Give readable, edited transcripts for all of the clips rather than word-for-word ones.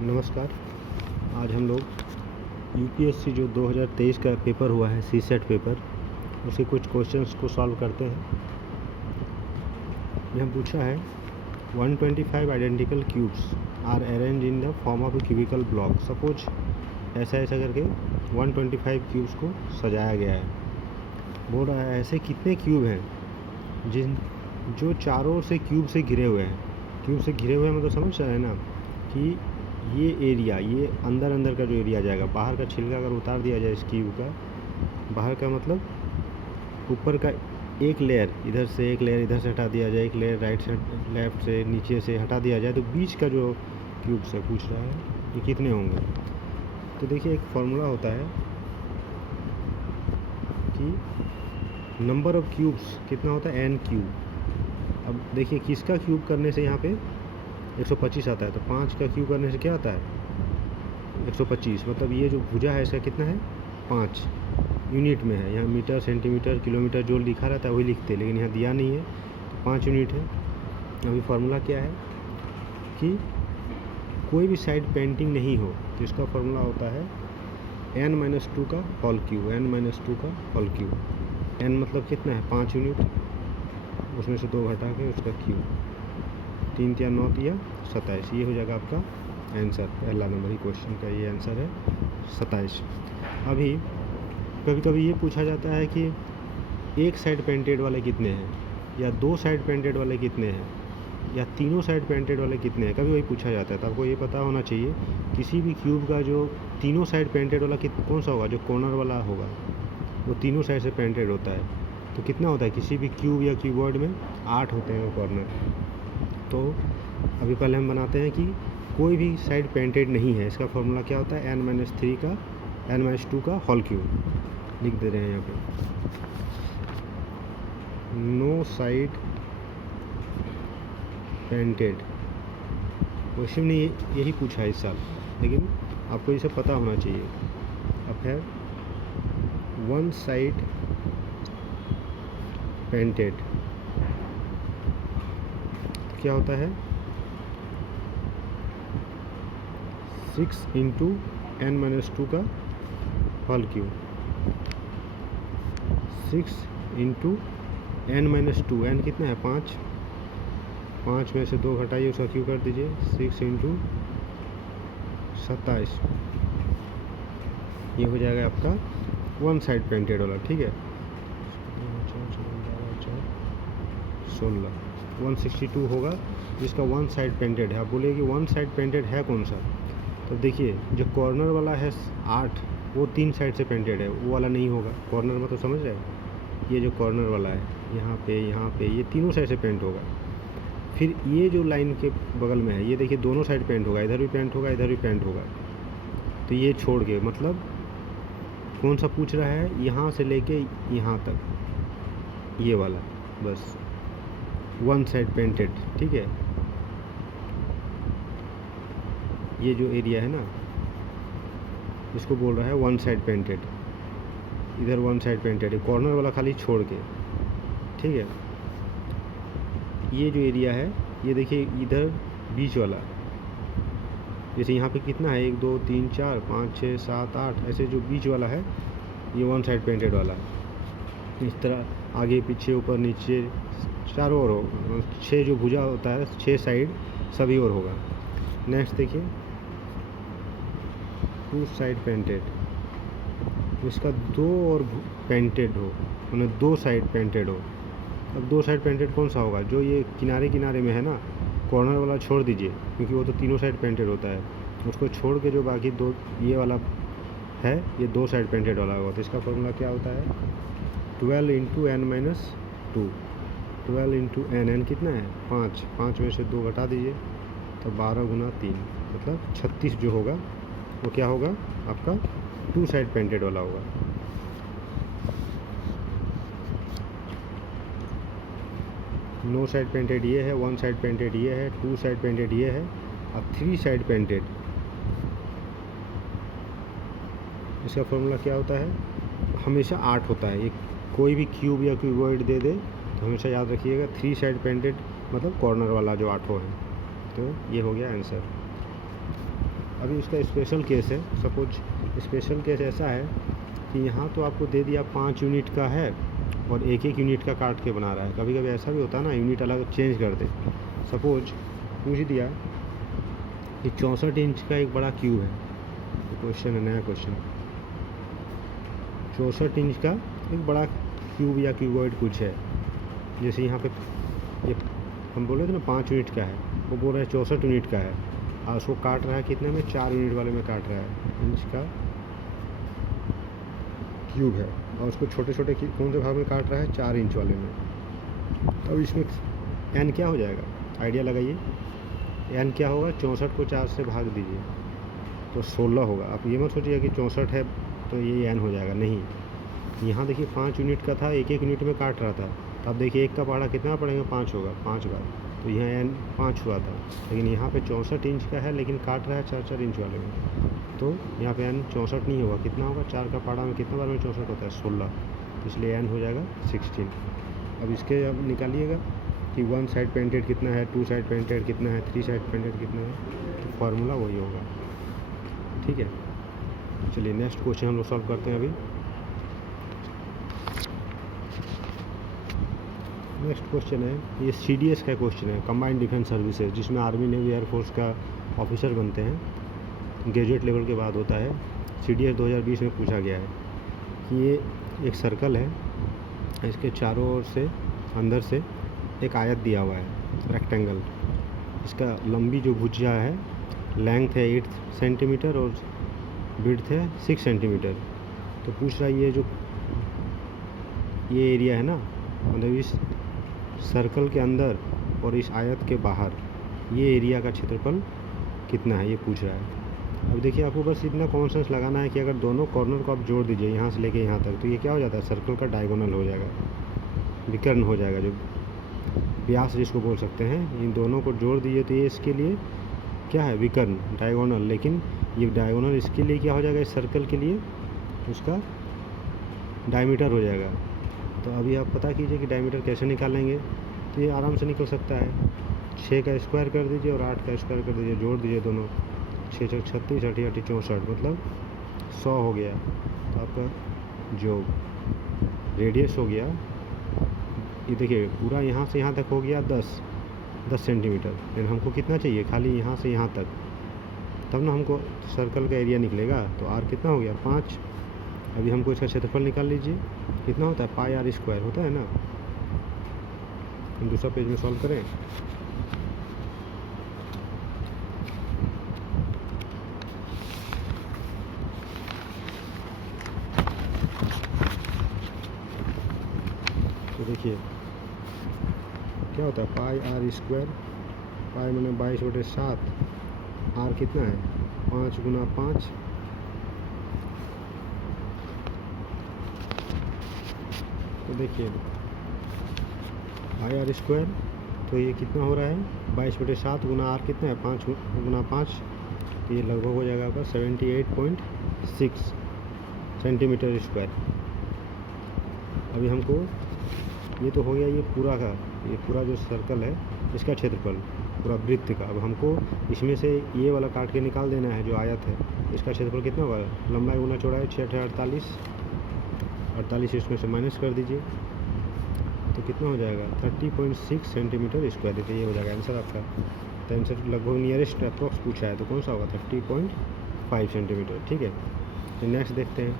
नमस्कार। आज हम लोग यूपीएससी जो 2023 का पेपर हुआ है सीसेट पेपर, उसके कुछ क्वेश्चंस को सॉल्व करते हैं। यहाँ पूछा है 125 identical cubes are arrange in the form of a cubical block. Suppose ऐसा करके 125 क्यूब्स को सजाया गया है। बोल रहा है ऐसे कितने क्यूब हैं जो चारों से क्यूब से घिरे हुए हैं। क्यूब से घिरे हुए हैं मतलब समझ रहे हैं ना कि ये एरिया, ये अंदर का जो एरिया जाएगा, बाहर का छिलका अगर उतार दिया जाए इस क्यूब का, बाहर का मतलब ऊपर का एक लेयर इधर से, एक लेयर इधर से हटा दिया जाए, एक लेयर राइट से लेफ्ट से नीचे से हटा दिया जाए, तो बीच का जो क्यूब से पूछ रहा है ये कितने होंगे। तो देखिए एक फॉर्मूला होता है कि नंबर ऑफ़ क्यूब्स कितना होता है, एन क्यूब। अब देखिए किसका क्यूब करने से यहाँ पे 125 आता है, तो 5 का क्यूब करने से क्या आता है 125। मतलब ये जो भुजा है इसका कितना है 5 यूनिट में है। यहाँ मीटर, सेंटीमीटर, किलोमीटर जो लिखा रहता है वही लिखते हैं, लेकिन यहाँ दिया नहीं है तो 5 यूनिट है। अभी फार्मूला क्या है कि कोई भी साइड पेंटिंग नहीं हो तो इसका फार्मूला होता है n-2 का होल क्यूब, n-2 का होल क्यूब। n मतलब कितना है 5 यूनिट, उसमें से 2 घटा के उसका क्यूब, 3 या 9 या 27। ये हो जाएगा आपका आंसर। पहला नंबर ही क्वेश्चन का ये आंसर है 27। अभी कभी कभी ये पूछा जाता है कि एक साइड पेंटेड वाले कितने हैं, या 2 साइड पेंटेड वाले कितने हैं, या तीनों साइड पेंटेड वाले कितने हैं, कभी वही पूछा जाता है। तो आपको ये पता होना चाहिए किसी भी क्यूब का जो तीनों साइड पेंटेड वाला कौन सा होगा, जो कॉर्नर वाला होगा वो तीनों साइड से पेंटेड होता है। तो कितना होता है किसी भी क्यूब या क्यूबॉइड में 8 होते हैं वो कॉर्नर। तो अभी पहले हम बनाते हैं कि कोई भी साइड पेंटेड नहीं है। इसका फॉर्मूला क्या होता है n-2 का होल क्यूब। लिख दे रहे हैं यहाँ पे नो साइड पेंटेड। क्वेश्चन ने यही पूछा है इस साल, लेकिन आपको ये सब पता होना चाहिए। अब है वन साइड पेंटेड क्या होता है 6 इंटू n-2 का whole cube. 6 into n-2, n कितना है 5 में से 2 घटाइए उसका क्यूब कर दीजिए, 6 इंटू 27। ये हो जाएगा आपका वन साइड पेंटेड वाला। ठीक है 16 162 होगा जिसका वन साइड पेंटेड है। आप बोलिए कि वन साइड पेंटेड है कौन सा, तो देखिए जो कॉर्नर वाला है 8 वो 3 साइड से पेंटेड है, वो वाला नहीं होगा। कॉर्नर में तो समझ रहे हैं, ये जो कॉर्नर वाला है यहाँ पे ये तीनों साइड से पेंट होगा। फिर ये जो लाइन के बगल में है ये देखिए दोनों साइड पेंट होगा, इधर भी पेंट होगा, इधर भी पेंट होगा। तो ये छोड़ के मतलब कौन सा पूछ रहा है, यहाँ से लेके यहाँ तक ये वाला बस वन साइड पेंटेड। ठीक है ये जो एरिया है ना इसको बोल रहा है वन साइड पेंटेड। इधर वन साइड पेंटेड है, कॉर्नर वाला खाली छोड़ के। ठीक है ये जो एरिया है ये देखिए इधर बीच वाला, जैसे यहाँ पे कितना है 1 2 3 4 5 6 7 8, ऐसे जो बीच वाला है ये वन साइड पेंटेड वाला है। इस तरह आगे पीछे ऊपर नीचे चारों ओर होगा। 6 जो भुजा होता है 6 साइड सभी ओर होगा। नेक्स्ट देखिए 2 साइड पेंटेड, इसका 2 और पेंटेड हो, उन्हें 2 साइड पेंटेड हो। अब 2 साइड पेंटेड कौन सा होगा, जो ये किनारे में है ना, कॉर्नर वाला छोड़ दीजिए क्योंकि वो तो तीनों साइड पेंटेड होता है। उसको छोड़ के जो बाकी 2 ये वाला है ये 2 साइड पेंटेड वाला होगा। तो इसका फॉर्मूला क्या होता है 12 इंटू n-2। 12 इंटू n कितना है 5 में से 2 घटा दीजिए तो 12 गुना 3 मतलब 36 जो होगा वो क्या होगा आपका 2 साइड पेंटेड वाला होगा। नो साइड पेंटेड ये है, वन साइड पेंटेड ये है, 2 साइड पेंटेड ये है, अब 3 साइड पेंटेड। इसका फॉर्मूला क्या होता है हमेशा 8 होता है। ये कोई भी क्यूब या क्यूबॉइड दे दे तो हमेशा याद रखिएगा 3 साइड पेंटेड मतलब कॉर्नर वाला जो 8 है। तो ये हो गया आंसर। अभी उसका स्पेशल केस है। सपोज स्पेशल केस ऐसा है कि यहाँ तो आपको दे दिया 5 यूनिट का है और एक एक यूनिट का काट के बना रहा है। कभी कभी ऐसा भी होता है ना, यूनिट अलग चेंज कर दे। सपोज पूछ दिया कि 64 इंच का एक बड़ा क्यूब है, क्वेश्चन है, नया क्वेश्चन। 64 इंच का एक बड़ा क्यूब या क्यूबॉइड कुछ है, जैसे यहाँ पे ये हम बोल रहे थे ना 5 यूनिट का है, वो बोल रहा है 64 यूनिट का है और उसको काट रहा है कितने में, 4 यूनिट वाले में काट रहा है। इंच का क्यूब है और उसको छोटे छोटे कौन से भाग में काट रहा है, 4 इंच वाले में। तो इसमें एन क्या हो जाएगा, आइडिया लगाइए। एन क्या होगा, 64 को 4 से भाग दीजिए तो 16 होगा। आप ये मत सोचिए कि 64 है तो ये एन हो जाएगा, नहीं। यहाँ देखिए 5 यूनिट का था, एक एक यूनिट में काट रहा था, तो अब देखिए एक का पहाड़ा कितना पड़ेगा, 5 होगा, 5 बार, तो यहाँ एन 5 हुआ था। लेकिन यहाँ पे 64 इंच का है लेकिन काट रहा है 4-4 इंच वाले में, तो यहाँ पे एन 64 नहीं होगा, कितना होगा, 4 का पहाड़ा में कितना बार में 64 होता है, 16, तो इसलिए एन हो जाएगा 16। अब इसके अब निकालिएगा कि 1 साइड पेंटेड कितना है, 2 साइड पेंटेड कितना है, 3 साइड पेंटेड कितना है, तो फार्मूला वही होगा। ठीक है, चलिए नेक्स्ट क्वेश्चन हम लोग सॉल्व करते हैं। अभी नेक्स्ट क्वेश्चन है, ये CDS का क्वेश्चन है, कंबाइंड डिफेंस सर्विसेज, जिसमें आर्मी नेवी एयरफोर्स का ऑफिसर बनते हैं, ग्रेजुएट लेवल के बाद होता है। CDS 2020 में पूछा गया है कि ये एक सर्कल है, इसके चारों ओर से अंदर से एक आयत दिया हुआ है, रेक्टेंगल। इसका लंबी जो भुजा है, लेंथ है 8 सेंटीमीटर और विड्थ है 6 सेंटीमीटर। तो पूछ रहा है ये जो ये एरिया है ना, मतलब इस सर्कल के अंदर और इस आयत के बाहर ये एरिया का क्षेत्रफल कितना है, ये पूछ रहा है। अब देखिए आपको बस इतना कॉमन सेंस लगाना है कि अगर दोनों कॉर्नर को आप जोड़ दीजिए यहाँ से लेके यहाँ तक, तो ये क्या हो जाता है, सर्कल का डायगोनल हो जाएगा, विकर्ण हो जाएगा, जो व्यास जिसको बोल सकते हैं। इन दोनों को जोड़ दीजिए तो ये इसके लिए क्या है, विकर्ण, डायगोनल। लेकिन ये डायगोनल इसके लिए क्या हो जाएगा, इस सर्कल के लिए उसका डायमीटर हो जाएगा। तो अभी आप पता कीजिए कि डायमीटर कैसे निकालेंगे, तो ये आराम से निकल सकता है। 6 का स्क्वायर कर दीजिए और 8 का स्क्वायर कर दीजिए, जोड़ दीजिए दोनों, 6 6 36, 8 8 64, मतलब 100 हो गया। तो आपका जो रेडियस हो गया, ये देखिए पूरा यहाँ से यहाँ तक हो गया 10 सेंटीमीटर। लेकिन हमको कितना चाहिए, खाली यहाँ से यहाँ तक, तब ना हमको सर्कल का एरिया निकलेगा। तो आर कितना हो गया, 5। अभी हमको इसका क्षेत्रफल निकाल लीजिए, कितना होता है, पाई आर स्क्वायर होता है ना। हम दूसरा पेज में सॉल्व करें। तो देखिए क्या होता है, पाई आर स्क्वायर, पाई मैंने 22/7, आर कितना है, 5 गुना 5, तो देखिए पाई आर स्क्वायर, तो ये कितना हो रहा है, 22/7 गुना आर कितना है, 5 गुना 5, तो ये लगभग हो जाएगा आपका 78.6 सेंटीमीटर स्क्वायर। अभी हमको ये तो हो गया ये पूरा जो सर्कल है इसका क्षेत्रफल, पूरा वृत्त का। अब हमको इसमें से ये वाला काट के निकाल देना है, जो आयत है इसका क्षेत्रफल कितना होगा, लंबाई गुना चौड़ाई 6 48, 48 इसमें से माइनस कर दीजिए तो कितना हो जाएगा, 30.6 सेंटीमीटर स्क्वायर। तो ये हो जाएगा आंसर आपका। तो आंसर लगभग नियरेस्ट अप्रॉक्स पूछा है, तो कौन सा होगा, 30.5 सेंटीमीटर। ठीक है, तो नेक्स्ट देखते हैं।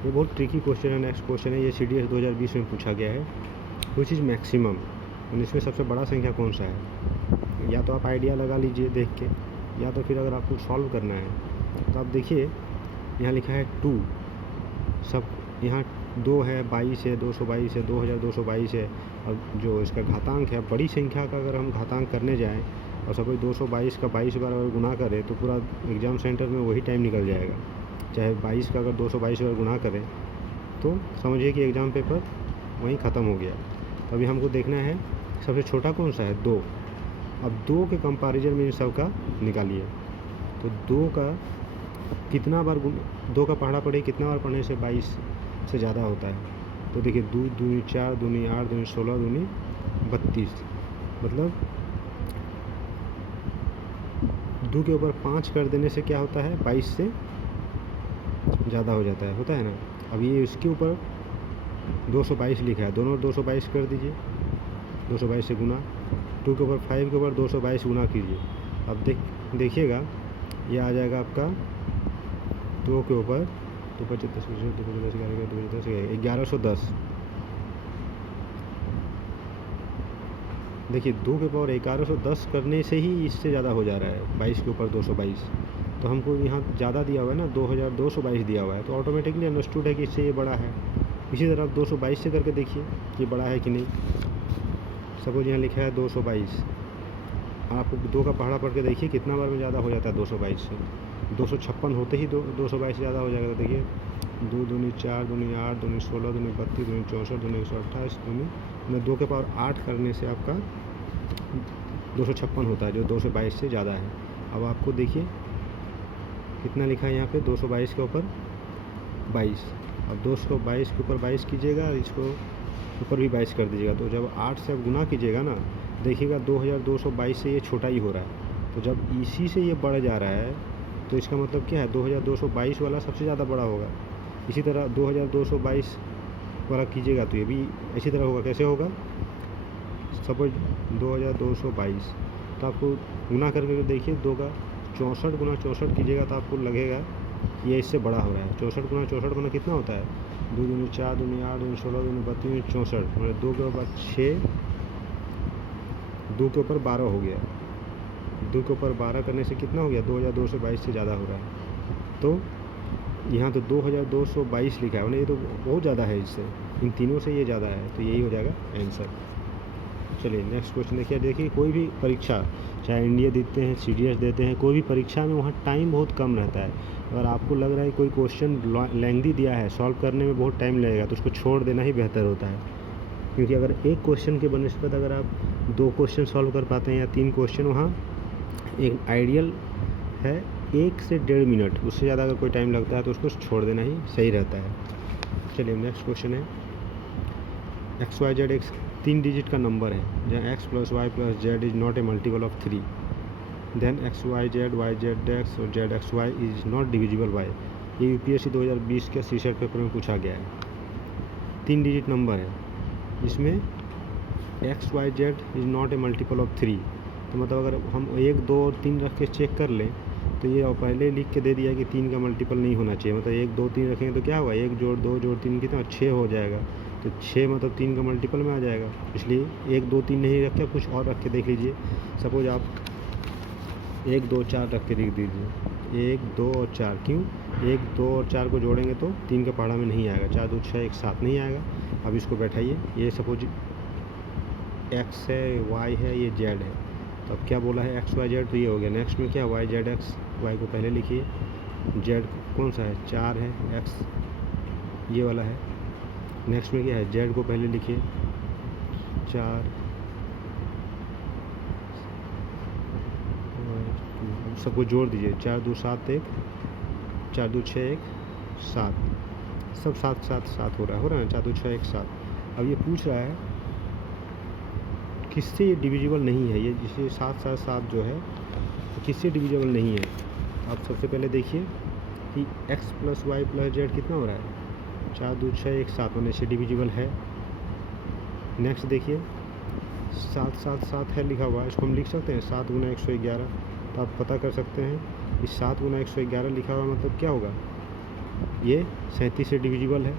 ये बहुत ट्रिकी क्वेश्चन है। नेक्स्ट क्वेश्चन है, ये CDS 2020 में पूछा गया है, विच इज़ मैक्सिमम, इसमें सबसे बड़ा संख्या कौन सा है। या तो आप आइडिया लगा लीजिए देख के, या तो फिर अगर आपको सॉल्व करना है तो आप देखिए यहाँ लिखा है 2, सब यहाँ 2 है, 22 है, 222 है, 2222 है। और जो इसका घातांक है, बड़ी संख्या का अगर हम घातांक करने जाएँ और सपोज 222 का 22 बार अगर गुना करें तो पूरा एग्ज़ाम सेंटर में वही टाइम निकल जाएगा। चाहे 22 का अगर 222 बार गुना करें तो समझिए कि एग्ज़ाम पेपर वहीं ख़त्म हो गया। तो अभी हमको देखना है सबसे छोटा कौन सा है, 2। अब 2 के कंपैरिजन में इन सब का निकालिए। तो 2 का कितना बार 2 का पहाड़ा पढ़े, कितना बार पढ़ने से 22 से ज़्यादा होता है। तो देखिए 2 दूनी 4, दूनी 8, दूनी 16, दूनी 32, मतलब 2 के ऊपर 5 कर देने से क्या होता है, 22 से ज़्यादा हो जाता है, होता है ना। अब ये इसके ऊपर 222 लिखा है, दोनों 222 कर दीजिए, 222 से गुना। 2 के ऊपर 5 के ऊपर 222 गुना कीजिए। अब देखिएगा ये आ जाएगा आपका 2 के ऊपर 1110। देखिए 2 के पावर 1110 करने से ही इससे ज़्यादा हो जा रहा है, 22 के ऊपर 222। तो हमको यहाँ ज़्यादा दिया हुआ है ना, 2222 दिया हुआ है, तो ऑटोमेटिकली अंडरस्टूड है कि इससे ये बड़ा है। इसी तरह आप 222 से करके देखिए कि बड़ा है कि नहीं। सपोज यहाँ लिखा है 222, आप 2 का पहाड़ा पढ़ के देखिए कितना बार में ज़्यादा हो जाता है 222 से। 256 होते ही 222 से ज़्यादा हो जाएगा। तो देखिए 2 दूनी 4 दूनी 8 दूनी 16 दूनी 32 दूनी 64 दूनी 128 दूनी 2 के पावर 8 करने से आपका 256 होता है, जो 222 से ज़्यादा है। अब आपको देखिए कितना लिखा है यहाँ पे, 222 के ऊपर 22। अब 222 के ऊपर 22 कीजिएगा, इसको ऊपर भी 22 कर दीजिएगा। तो जब 8 से आप गुना कीजिएगा ना, देखिएगा 2222 से ये छोटा ही हो रहा है। तो जब इसी से ये बढ़ जा रहा है तो इसका मतलब क्या है, 2222 वाला सबसे ज़्यादा बड़ा होगा। इसी तरह 2222 वाला कीजिएगा तो ये भी इसी तरह होगा। कैसे होगा, सपोज 2222, तो आपको गुना करके देखिए, 2 का 64 गुना 64 कीजिएगा तो आपको लगेगा ये इससे बड़ा हो रहा है। 64 गुना 64 गुना कितना होता है, 2 दूनी 4 दूनी 8 दूनी 16 दूनी 32 64, मतलब 2 के ऊपर 6, 2 के ऊपर 12 हो गया। 2 के ऊपर 12 करने से कितना हो गया, 2222 से ज़्यादा हो रहा है। तो यहाँ तो 2222 लिखा है, ये तो बहुत ज़्यादा है इससे, इन तीनों से ये ज़्यादा है, तो यही हो जाएगा आंसर। चलिए नेक्स्ट क्वेश्चन देखिए कोई भी परीक्षा, चाहे इंडिया देते हैं, CDS देते हैं, कोई भी परीक्षा में वहाँ टाइम बहुत कम रहता है। अगर आपको लग रहा है कोई क्वेश्चन लेंथी दिया है, सॉल्व करने में बहुत टाइम लगेगा, तो उसको छोड़ देना ही बेहतर होता है। क्योंकि अगर एक क्वेश्चन के बनस्पत अगर आप 2 क्वेश्चन सॉल्व कर पाते हैं या 3 क्वेश्चन, वहाँ एक आइडियल है 1 से 1.5 मिनट, उससे ज़्यादा अगर कोई टाइम लगता है तो उसको छोड़ देना ही सही रहता है। चलिए नेक्स्ट क्वेश्चन है, XYZ एक 3 डिजिट का नंबर है, जहाँ x + y + z is not a multiple of 3, then XYZ YZX और ZXY is not divisible by. ये UPSC 2020 के CSET पेपर में पूछा गया है। 3 डिजिट नंबर है, जिसमें XYZ is not a multiple of 3। तो मतलब अगर हम 1 2 और 3 रख के चेक कर लें तो ये पहले लिख के दे दिया कि 3 का मल्टीपल नहीं होना चाहिए। मतलब 1 2 3 रखेंगे तो क्या होगा, 1 जोड़ 2 जोड़ 3 कितना, 6 हो जाएगा। तो 6 मतलब 3 का मल्टीपल में आ जाएगा, इसलिए 1 2 3 नहीं रख के कुछ और रख के देख लीजिए। सपोज आप 1 2 4 रख के लिख दीजिए, 1 2 और 4। क्यों, 1 2 और 4 को जोड़ेंगे तो 3 का पहाड़ा में नहीं आएगा, 4 2 6 1 7 नहीं आएगा। अब इसको बैठाइए, ये सपोज x है, y है, ये z है, तो अब क्या बोला है XYZ, तो ये हो गया। नेक्स्ट में क्या YZX, y को पहले लिखिए, z कौन सा है, 4 है, x ये वाला है। नेक्स्ट में क्या है, z को पहले लिखिए 4, सबको जोड़ दीजिए, 4 2 7 1, 4 2 6 1 7, सब 7 7 7 हो रहा है ना, 4 2 6 1 7। अब ये पूछ रहा है किससे ये डिविजिबल नहीं है, ये जिसे 7 7 7 जो है तो किससे डिविजिबल नहीं है। आप सबसे पहले देखिए कि x + y + z कितना हो रहा है, 4 2 6 1 7, होने से डिविजिबल है। नेक्स्ट देखिए 7 7 7 है लिखा हुआ है, इसको हम लिख सकते हैं 7 × 111। तो आप पता कर सकते हैं कि 7 × 111 लिखा हुआ मतलब क्या होगा, ये 37 से डिविजिबल है।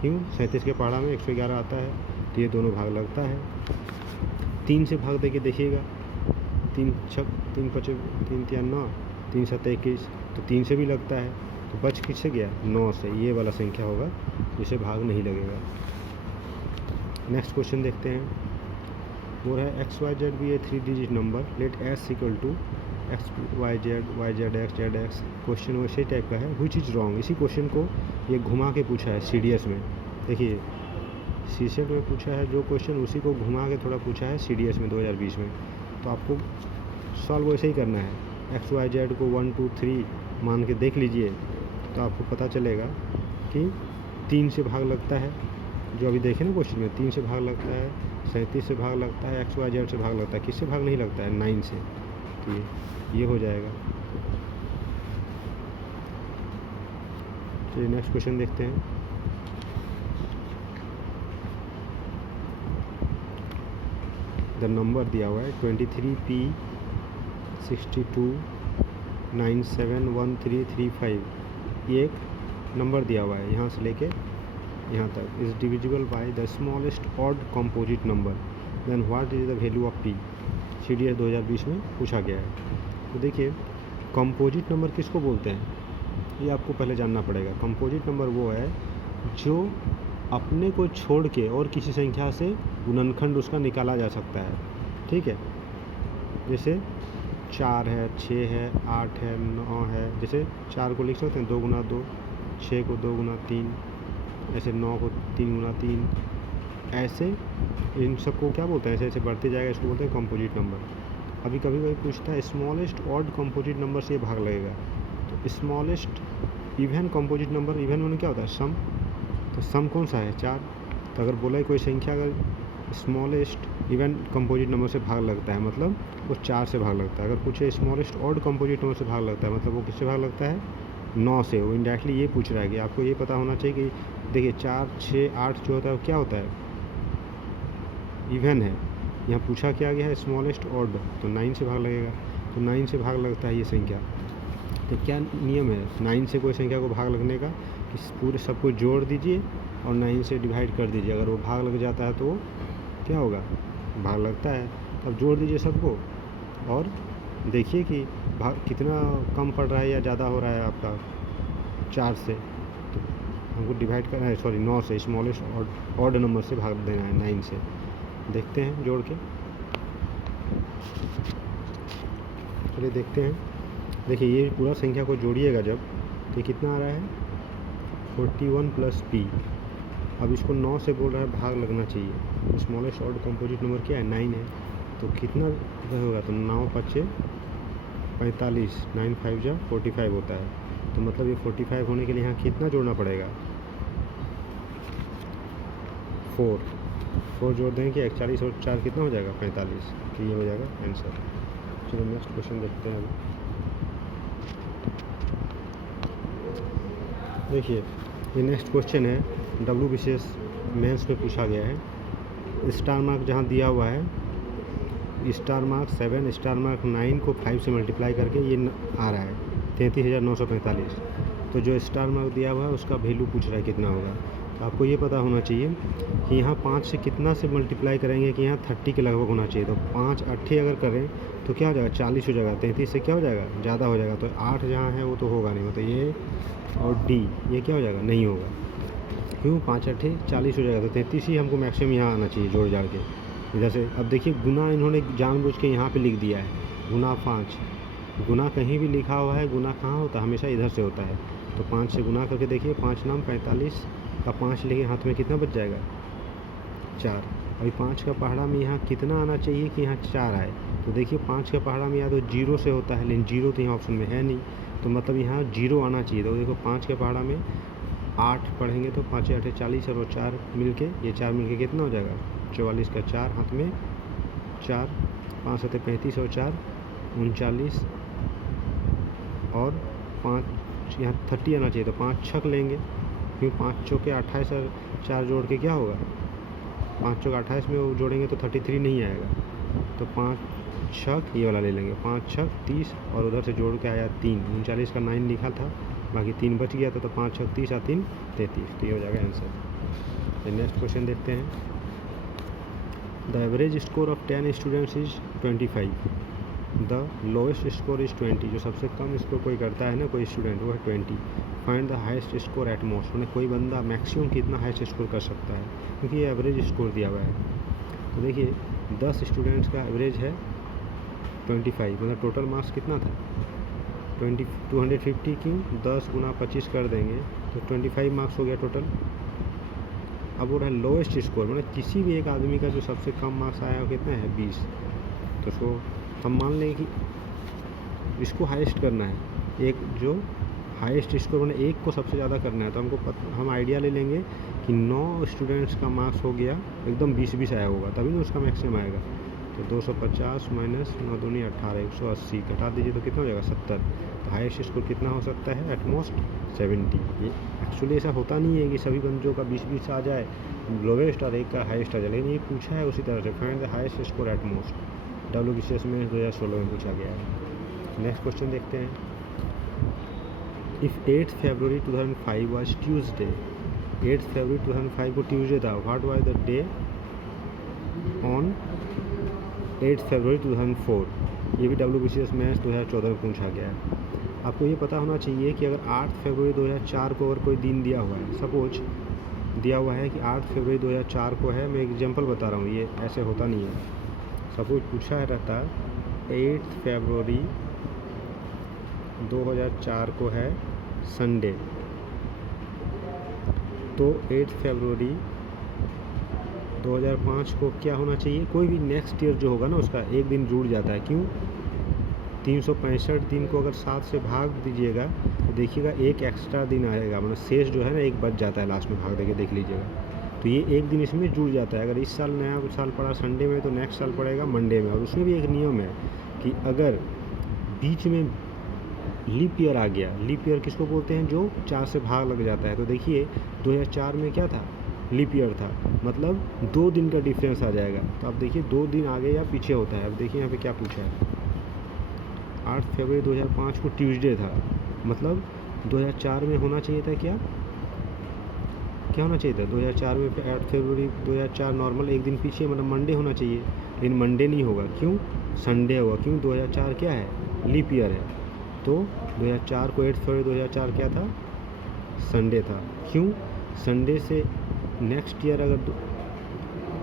क्यों, 37 के पहाड़ा में 111 आता है, तो ये दोनों भाग लगता है। 3 से भाग देके देखिएगा, 3 6 3 5 3 3 9 3 7 21, तो 3 से भी लगता है, तो बच किससे गया, 9 से। ये वाला संख्या होगा जिसे भाग नहीं लगेगा। नेक्स्ट क्वेश्चन देखते हैं, वो है XYZ भी ये 3 digit number, let S = XYZ YZX ZX। Question वैसे टाइप का है, व्हिच इज़ रॉन्ग। इसी क्वेश्चन को ये घुमा के पूछा है CDS में। देखिए CSET में पूछा है जो क्वेश्चन, उसी को घुमा के थोड़ा पूछा है CDS में 2020 में। तो आपको सॉल्व वैसे ही करना है, XYZ को 1 2 3 मान के देख लीजिए, तो आपको पता चलेगा कि 3 से भाग लगता है, जो अभी देखे ना क्वेश्चन में, 3 से भाग लगता है, 37 से भाग लगता है, XYZ से भाग लगता है, किससे भाग नहीं लगता है, 9 से। तो ये हो जाएगा। चलिए नेक्स्ट क्वेश्चन देखते हैं। द नंबर दिया हुआ है 23P62971335। ये एक नंबर दिया हुआ है यहाँ से लेके यहाँ तक। Is divisible by the smallest odd composite number, then what is the value of P. CDS 2020 में पूछा गया है। तो देखिए कंपोजिट नंबर किसको बोलते हैं ये आपको पहले जानना पड़ेगा। कंपोजिट नंबर वो है जो अपने को छोड़ के और किसी संख्या से गुणनखंड उसका निकाला जा सकता है। ठीक है, जैसे 4 है, 6 है, 8 है, 9 है। जैसे 4 को लिख सकते हैं 2 गुना 2, 6 को 2 गुना 3, ऐसे 9 को 3 गुना 3, ऐसे इन सबको क्या बोलते हैं, ऐसे ऐसे बढ़ते जाएगा, इसको बोलते हैं कंपोजिट नंबर। अभी कभी कभी पूछता है स्मॉलेस्ट ऑड कंपोजिट नंबर से ये भाग लगेगा। तो smallest even composite number, even में क्या होता है सम, तो सम कौन सा है 4। तो अगर बोला है कोई संख्या अगर स्मॉलेस्ट इवन कंपोजिट नंबर से भाग लगता है मतलब वो 4 से भाग लगता है। अगर पूछे स्मॉलेस्ट ऑड कंपोजिट नंबर से भाग लगता है मतलब वो किससे भाग लगता है 9 से। वो इंडायरेक्टली ये पूछ रहा है कि आपको ये पता होना चाहिए कि देखिए 4, 6, 8 जो होता है वो क्या होता है इवन है। यहाँ पूछा क्या गया है स्मॉलेस्ट ऑड, तो 9 से भाग लगेगा। तो 9 से भाग लगता है ये संख्या। तो क्या नियम है 9 से कोई संख्या को भाग लगने का कि पूरे सबको जोड़ दीजिए और 9 से डिवाइड कर दीजिए। अगर वो भाग लग जाता है तो वो क्या होगा भाग लगता है। अब जोड़ दीजिए सबको और देखिए कि भाग कितना कम पड़ रहा है या ज़्यादा हो रहा है आपका 4 से। तो हमको डिवाइड करना है 9 से, स्मॉलेस्ट ऑड नंबर से भाग देना है 9 से। देखते हैं जोड़ के, चलिए देखते हैं। देखिए ये पूरा संख्या को जोड़िएगा जब तो कितना आ रहा है 41 प्लस P। अब इसको 9 से बोल रहा है भाग लगना चाहिए। स्मॉलेस्ट ऑड कंपोजिट नंबर क्या है 9 है, तो कितना होगा तो 9 5 45, 9 5 जा 45 होता है। तो मतलब ये 45 होने के लिए यहाँ कितना जोड़ना पड़ेगा 4 जोड़ देंगे 41 और 4 कितना हो जाएगा 45। तो ये हो जाएगा आंसर। चलो नेक्स्ट क्वेश्चन देखते हैं। देखिए ये नेक्स्ट क्वेश्चन है WBCS मेंस में पूछा गया है। स्टार मार्क जहाँ दिया हुआ है स्टार मार्क 7 स्टार मार्क 9 को 5 से मल्टीप्लाई करके ये आ रहा है 33,945। तो जो स्टार मार्क दिया हुआ है उसका वैल्यू पूछ रहा है कितना होगा। तो आपको ये पता होना चाहिए कि यहाँ 5 से कितना से मल्टीप्लाई करेंगे कि यहाँ 30 के लगभग होना चाहिए। तो 5 8 अगर करें तो क्या हो जाएगा 40 हो जाएगा। 33 से क्या हो जाएगा ज़्यादा हो जाएगा। तो 8 जहाँ है वो तो होगा नहीं, मतलब ये और D ये क्या हो जाएगा नहीं होगा। क्यों 5 8 40 हो जाएगा। तो 33 ही हमको मैक्सिमम यहाँ आना चाहिए जोड़ जाड़ के इधर से। अब देखिए गुना इन्होंने जानबूझ के यहाँ पे लिख दिया है गुना 5। गुना कहीं भी लिखा हुआ है गुना कहाँ होता है हमेशा इधर से होता है। तो 5 से गुना करके देखिए 5 नाम 45 का 5 लेके हाथ में कितना बच जाएगा 4। अभी 5 का पहाड़ा में यहाँ कितना आना चाहिए कि यहाँ 4 आए। तो देखिए 5 का पहाड़ा में या तो 0 से होता है लेकिन 0 तो यहाँ ऑप्शन में है नहीं, तो मतलब यहाँ 0 आना चाहिए। तो देखो 5 के पहाड़ा में 8 पढ़ेंगे तो 5 8 40 और 4 मिलके ये 4 मिलके कितना हो जाएगा 44 का 4 हाथ में 4 5 7 35 और 4 39 और 5 यहाँ 30 आना चाहिए। तो 5 छक लेंगे क्यों 5 चौके 28 और 4 जोड़ के क्या होगा 5 चौके 28 में वो जोड़ेंगे तो 33 नहीं आएगा। तो 5 छक ये वाला ले लेंगे 5 छक 30 और उधर से जोड़ के आया 3 39 का 9 लिखा था बाकी 3 बच गया था। तो 5 छक 30 और 3 33। तो ये हो जाएगा आंसर। नेक्स्ट क्वेश्चन देखते हैं। The average score of 10 students is 25, the lowest score is 20। जो सबसे कम स्कोर कोई करता है ना कोई स्टूडेंट वो है 20। Find the highest score at most, मैंने कोई बंदा मैक्सिमम कितना हाईएस्ट स्कोर कर सकता है क्योंकि ये एवरेज स्कोर दिया हुआ है। तो देखिए 10 स्टूडेंट्स का एवरेज है 25, मतलब टोटल मार्क्स कितना था 250। क्यों 10 गुना 25 कर देंगे तो 25 मार्क्स हो गया टोटल। अब वो रहा लोएस्ट स्कोर, मतलब किसी भी एक आदमी का जो सबसे कम मार्क्स आया वो कितना है 20। तो उसको हम मान लें कि इसको हाईएस्ट करना है। एक जो हाईएस्ट स्कोर मैंने एक को सबसे ज़्यादा करना है तो हमको हम आइडिया ले लेंगे कि 9 स्टूडेंट्स का मार्क्स हो गया एकदम 20-20 आया होगा तभी ना उसका मैक्सिमम आएगा। तो 250 माइनस 9 दूनी 18, 180 घटा दीजिए तो कितना हो जाएगा 70। तो हाईएस्ट स्कोर कितना हो सकता है? एटमोस्ट 70। ये एक्चुअली ऐसा होता नहीं है कि सभी बंदों का 20-20 आ जाए लोवेस्ट और एक का हाईएस्ट आ जाए, लेकिन ये पूछा है उसी तरह से, find the highest score at most. WBCS में 2016 में पूछा गया है। नेक्स्ट क्वेश्चन देखते हैं। इफ़ 8 फरवरी 2005 वाज ट्यूसडे, 8 फरवरी 2005 को ट्यूसडे था, what was the day on 8 फरवरी 2004? ये भी WBCS मैथ्स 2014 में पूछा गया है। आपको ये पता होना चाहिए कि अगर 8 फरवरी 2004 को अगर कोई दिन दिया हुआ है, सपोज दिया हुआ है कि 8 फरवरी 2004 को है, मैं एग्जांपल बता रहा हूँ, ये ऐसे होता नहीं है। सपोज पूछा है रहता 8 फरवरी 2004 को है संडे, तो 8 फरवरी 2005 को क्या होना चाहिए? कोई भी नेक्स्ट ईयर जो होगा ना उसका एक दिन जुड़ जाता है। क्यों? 365 दिन को अगर 7 से भाग दीजिएगा तो देखिएगा एक एक्स्ट्रा दिन आएगा, मतलब शेष जो है ना एक बच जाता है लास्ट में, भाग देके देख लीजिएगा। तो ये एक दिन इसमें जुड़ जाता है। अगर इस साल नया साल पड़ा संडे में तो नेक्स्ट साल पड़ेगा मंडे में। और उसमें भी एक नियम है कि अगर बीच में लीप ईयर आ गया, लीप ईयर किसको बोलते हैं? जो 4 से भाग लग जाता है। तो देखिए 2004 में क्या था? लीप ईयर था, मतलब 2 दिन का डिफरेंस आ जाएगा। तो आप देखिए 2 दिन आगे या पीछे होता है। अब देखिए यहाँ पे क्या पूछा है, 8 फरवरी 2005 को ट्यूसडे था, मतलब 2004 में होना चाहिए था क्या होना चाहिए था? 2004 में 8 फरवरी 2004 नॉर्मल एक दिन पीछे, मतलब मंडे होना चाहिए, लेकिन मंडे नहीं होगा। क्यों? संडे होगा। क्यों? 2004 क्या है? लीप ईयर है। तो 2004 को 8 फरवरी 2004 क्या था? संडे था। क्यों? संडे से नेक्स्ट ईयर अगर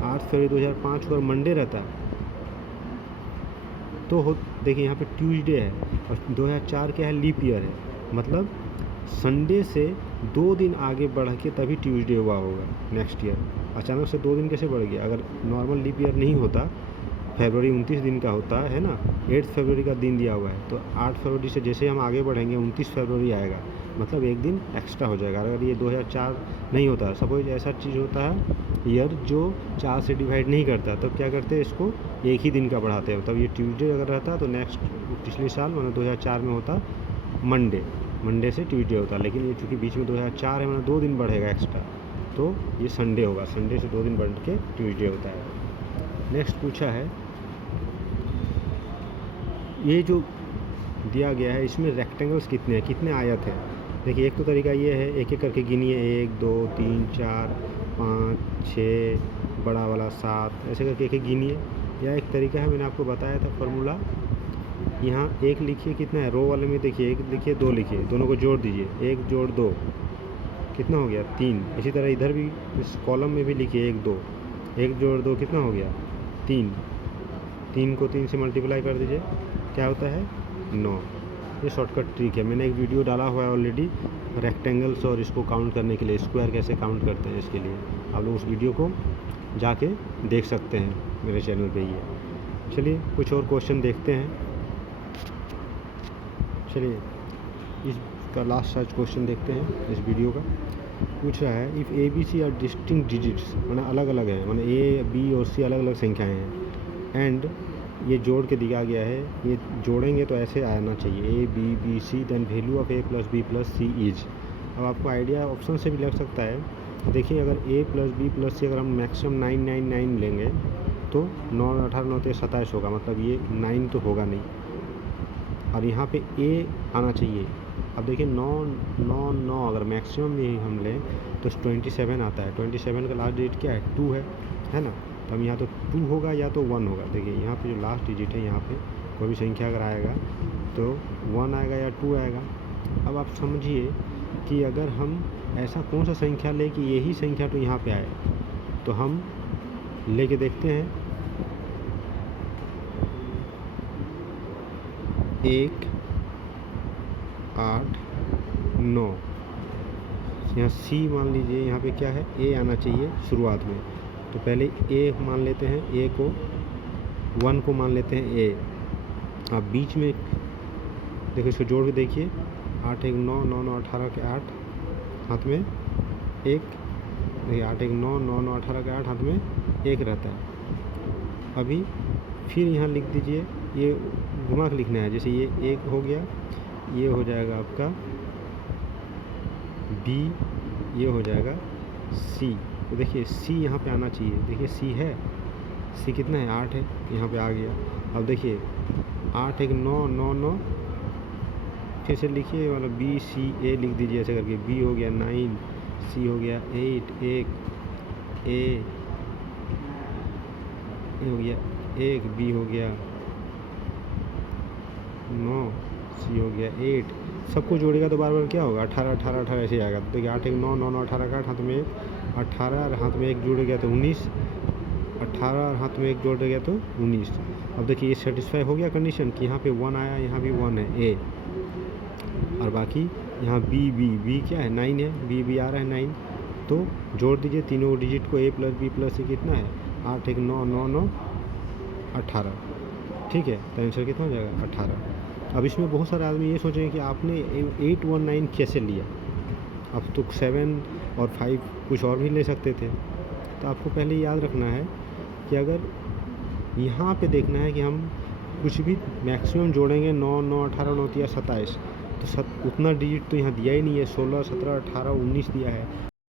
8 फरवरी 2005 को अगर मंडे रहता तो देखिए यहाँ पे ट्यूसडे है और 2004 क्या है? लीप ईयर है, मतलब संडे से 2 दिन आगे बढ़ के तभी ट्यूसडे हुआ होगा नेक्स्ट ईयर। अचानक से 2 दिन कैसे बढ़ गया? अगर नॉर्मल लीप ईयर नहीं होता, फरवरी 29 दिन का होता है ना, 8 फरवरी का दिन दिया हुआ है, तो 8 फरवरी से जैसे हम आगे बढ़ेंगे 29 फरवरी आएगा, मतलब एक दिन एक्स्ट्रा हो जाएगा। अगर ये 2004 नहीं होता, सपोज ऐसा चीज़ होता है ईयर जो 4 से डिवाइड नहीं करता, तब क्या करते हैं? इसको एक ही दिन का बढ़ाते हैं। तब ये ट्यूसडे अगर रहता तो नेक्स्ट पिछले साल मतलब 2004 में होता मंडे से ट्यूसडे होता, लेकिन ये चूँकि बीच में 2004 है, मतलब 2 दिन बढ़ेगा एक्स्ट्रा, तो ये संडे होगा। संडे से 2 दिन बढ़ के ट्यूसडे होता है। नेक्स्ट पूछा है, ये जो दिया गया है इसमें रेक्टेंगल्स कितने हैं, कितने आयत हैं? देखिए एक तो तरीका ये है, एक एक करके गिनिए, 1 2 3 4 5 6 बड़ा वाला 7, ऐसे करके एक एक गिनिए। या एक तरीका है, मैंने आपको बताया था फार्मूला, यहाँ 1 लिखिए, कितना है? रो वाले में देखिए 1 लिखिए, 2 लिखिए, दोनों को जोड़ दीजिए, 1 जोड़ 2 कितना हो गया? 3। इसी तरह इधर भी इस कॉलम में भी लिखिए 1 2, 1 जोड़ 2 कितना हो गया? 3। 3 को 3 से मल्टीप्लाई कर दीजिए, क्या होता है? 9। ये शॉर्टकट ट्रिक है, मैंने एक वीडियो डाला हुआ है ऑलरेडी रेक्टेंगल्स और इसको काउंट करने के लिए, स्क्वायर कैसे काउंट करते हैं इसके लिए। आप लोग उस वीडियो को जाके देख सकते हैं, मेरे चैनल पे ही है। चलिए कुछ और क्वेश्चन देखते हैं। चलिए इसका लास्ट साइज क्वेश्चन देखते हैं इस वीडियो का। पूछ रहा है if ABC are distinct digits, माना अलग अलग है, माना A B और C अलग अलग संख्याएँ हैं, एंड ये जोड़ के दिया गया है, ये जोड़ेंगे तो ऐसे आना चाहिए A B C, then value of A + B + C is. अब आपको आइडिया ऑप्शन से भी लग सकता है। देखिए अगर A + B + C अगर हम मैक्सिमम 999 लेंगे तो 9 18 9 27 होगा, मतलब ये 9 तो होगा नहीं, और यहाँ पे A आना चाहिए। अब देखिए 9 9 9 अगर मैक्सिमम भी हम लें तो 27 आता है। 27 का लास्ट डिजिट क्या है? 2 है ना। तो हम यहाँ तो 2 होगा या तो 1 होगा। देखिए यहाँ पे जो लास्ट डिजिट है, यहाँ पे कोई भी संख्या अगर आएगा तो 1 आएगा या 2 आएगा। अब आप समझिए कि अगर हम ऐसा कौन सा संख्या ले कि यही संख्या तो यहाँ पे आए, तो हम लेके देखते हैं 1 8 9। यहाँ C मान लीजिए, यहाँ पे क्या है? A आना चाहिए शुरुआत में, तो पहले A मान लेते हैं, A को 1 को मान लेते हैं A। आप बीच में देखो, इसको जोड़ के देखिए, 8 1 9 9 9 18 के 8 हाथ में 1, देखिए 8 1 9 9 9 18 के 8 हाथ में 1 रहता है। अभी फिर यहाँ लिख दीजिए, ये घुमा के लिखना है, जैसे ये एक हो गया, ये हो जाएगा आपका बी, ये हो जाएगा सी। तो देखिए सी यहाँ पे आना चाहिए, देखिए सी है, सी कितना है 8 है, यहाँ पे आ गया। अब देखिए 8 1 9 9 9, फिर से लिखिए वाला बी सी ए लिख दीजिए ऐसे करके, बी हो गया 9, सी हो गया 8, एक ए हो गया 1, बी हो गया 9, सी हो गया 8। सबको जोड़ेगा तो बार बार क्या होगा 18 18 18 ऐसे आएगा। तो देखिए 8 1 9 9 9 18 का हाथ में 18 और हाथ में 1 जुड़ गया तो 19, 18 और हाथ में 1 जोड़ गया तो 19। अब देखिए ये सेटिस्फाई हो गया कंडीशन कि यहाँ पे 1 आया, यहाँ भी 1 है ए, और बाकी यहाँ बी क्या है 9 है, बी आ रहा है 9। तो जोड़ दीजिए तीनों डिजिट को, ए प्लस बी प्लस सी कितना है 8 1 9 9 9 18। ठीक है, तो आंसर कितना हो जाएगा 18। अब इसमें बहुत सारे आदमी ये सोचेंगे कि आपने 819 कैसे लिया, अब तो 7 और 5 कुछ और भी ले सकते थे। तो आपको पहले याद रखना है कि अगर यहाँ पे देखना है कि हम कुछ भी मैक्सिमम जोड़ेंगे 9 9 18 9 27, तो उतना डिजिट तो यहाँ दिया ही नहीं है, 16 17 18 19 दिया है।